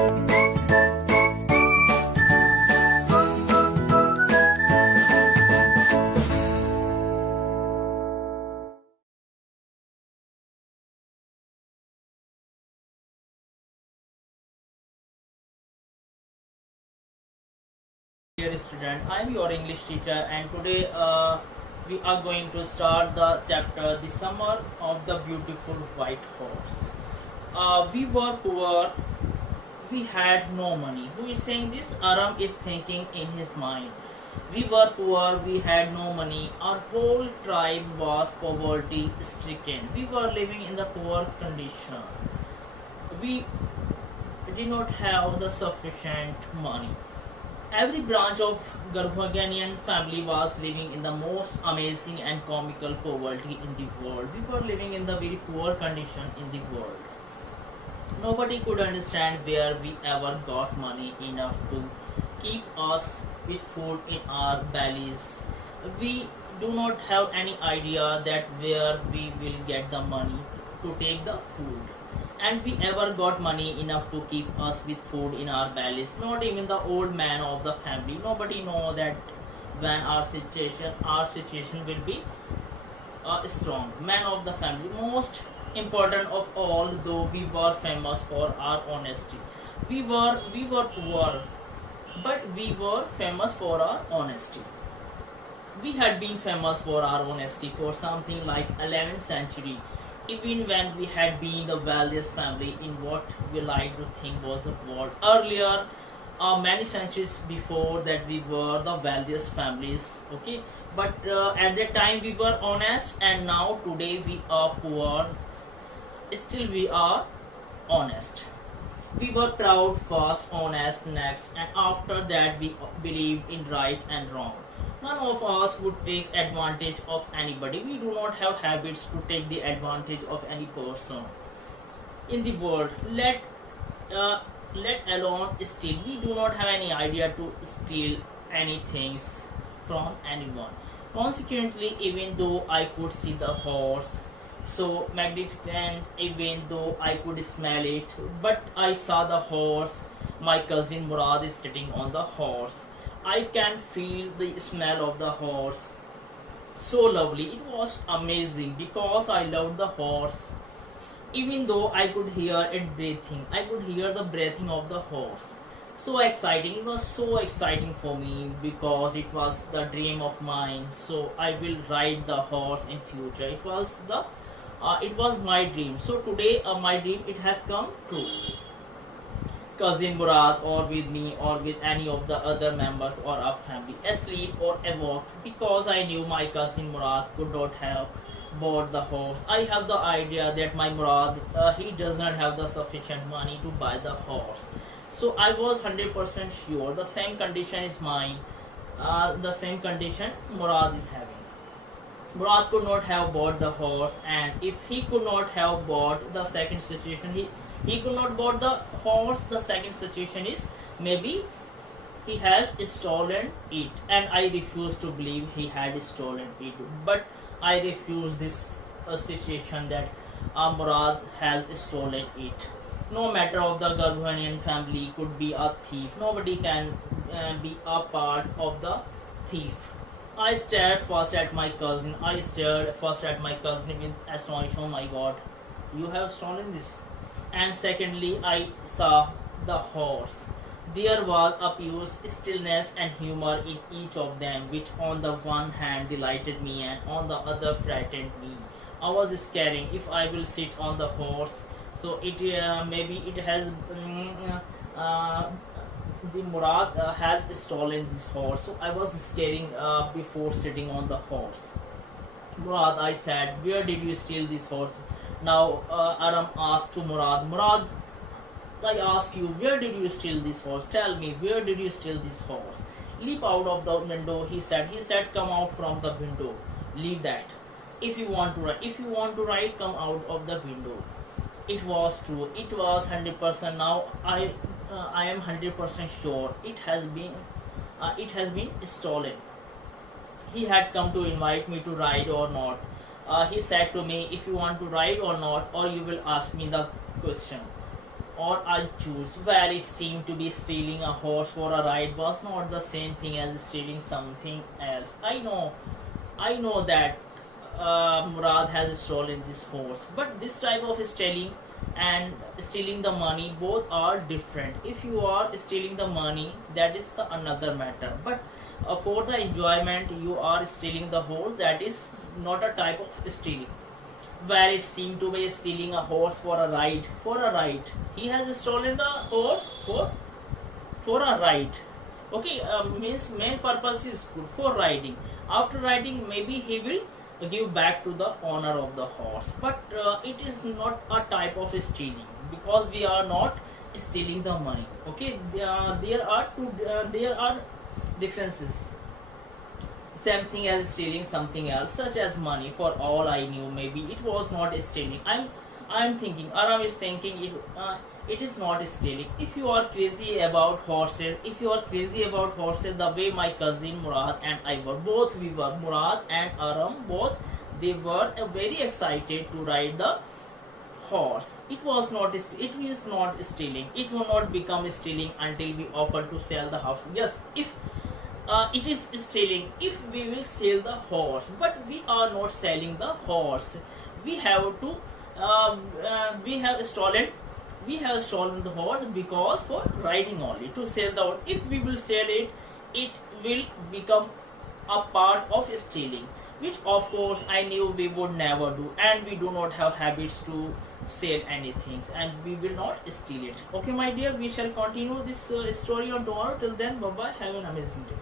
Dear student, I am your English teacher, and today we are going to start the chapter The Summer of the Beautiful White Horse. We were poor, we had no money. Who is saying this? Aram is thinking in his mind. We were poor, we had no money. Our whole tribe was poverty stricken. We were living in the poor condition. We did not have the sufficient money. Every branch of Garbhaganian family was living in the most amazing and comical poverty in the world. We were living in the very poor condition in the world. Nobody could understand where we ever got money enough to keep us with food in our bellies. We do not have any idea that where we will get the money to take the food, and we ever got money enough to keep us with food in our bellies. Not even the old man of the family. Nobody know that when our situation will be strong. Man of the family, most important of all, though we were famous for our honesty. We were poor, but we were famous for our honesty. We had been famous for our honesty for something like 11th century, even when we had been the wealthiest family in what we like to think was the world. Earlier, many centuries before that, we were the wealthiest families. Okay, but at that time we were honest, and now today we are poor. Still, we are honest. We were proud first, honest next, and after that we believed in right and wrong. None of us would take advantage of anybody. We do not have habits to take the advantage of any person in the world. Uh, let alone steal. We do not have any idea to steal anything from anyone. Consequently, even though I could see the horse so magnificent, even though I could smell it, but I saw the horse. My cousin Murad is sitting on the horse. I can feel the smell of the horse. So lovely. It was amazing because I loved the horse. Even though I could hear it breathing, I could hear the breathing of the horse. So exciting. It was so exciting for me because it was the dream of mine. So I will ride the horse in future. It was my dream. So today, my dream, it has come true. Cousin Murad, or with me, or with any of the other members or our family, asleep or awoke, because I knew my cousin Murad could not have bought the horse. I have the idea that my Murad, he does not have the sufficient money to buy the horse. So I was 100% sure the same condition is mine, the same condition Murad is having. Murad could not have bought the horse, and if he could not have bought the second situation, he could not bought the horse. The second situation is maybe he has stolen it, and I refuse to believe he had stolen it. But I refuse this situation that Murad has stolen it. No matter of the Garbhanian family could be a thief. Nobody can be a part of the thief. I stared first at my cousin. I stared first at my cousin with astonishment. Oh my God, you have stolen this. And secondly, I saw the horse. There was a pure stillness and humor in each of them, which on the one hand delighted me and on the other frightened me. I was scaring if I will sit on the horse. So it maybe it has the Murad has stolen this horse. So I was scaring before sitting on the horse. Murad, I said, where did you steal this horse? Now Aram asked to Murad, Murad, I ask you, where did you steal this horse? Tell me, where did you steal this horse? Leap out of the window, he said. He said, come out from the window. Leave that. If you want to ride, come out of the window. It was true. It was 100%. Now I am 100% sure it has been stolen. He had come to invite me to ride or not. He said to me, if you want to ride or not, or you will ask me the question. or I choose. Well, it seemed to be stealing a horse for a ride was not the same thing as stealing something else. I know that Murad has stolen this horse, but this type of stealing and stealing the money both are different. If you are stealing the money, that is the another matter. But for the enjoyment, you are stealing the horse. That is not a type of stealing. Where it seemed to be stealing a horse for a ride. For a ride, he has stolen the horse for a ride. Okay, means main purpose is good for riding. After riding, maybe he will give back to the owner of the horse. But it is not a type of stealing because we are not stealing the money. Okay, there are differences. Same thing as stealing something else, such as money. For all I knew, maybe it was not stealing. I'm thinking. Aram is thinking it is not stealing. If you are crazy about horses, the way my cousin Murad and I were, Murad and Aram, both they were very excited to ride the horse. It was not. It is not stealing. It will not become stealing until we offer to sell the house. Yes, if it is stealing if we will sell the horse, but we are not selling the horse. We have to we have stolen the horse because for riding only. To sell the horse, if we will sell it, it will become a part of stealing, which of course I knew we would never do, and we do not have habits to sell anything, and we will not steal it. Okay, my dear, we shall continue this story on tomorrow. Till then, bye bye, have an amazing day.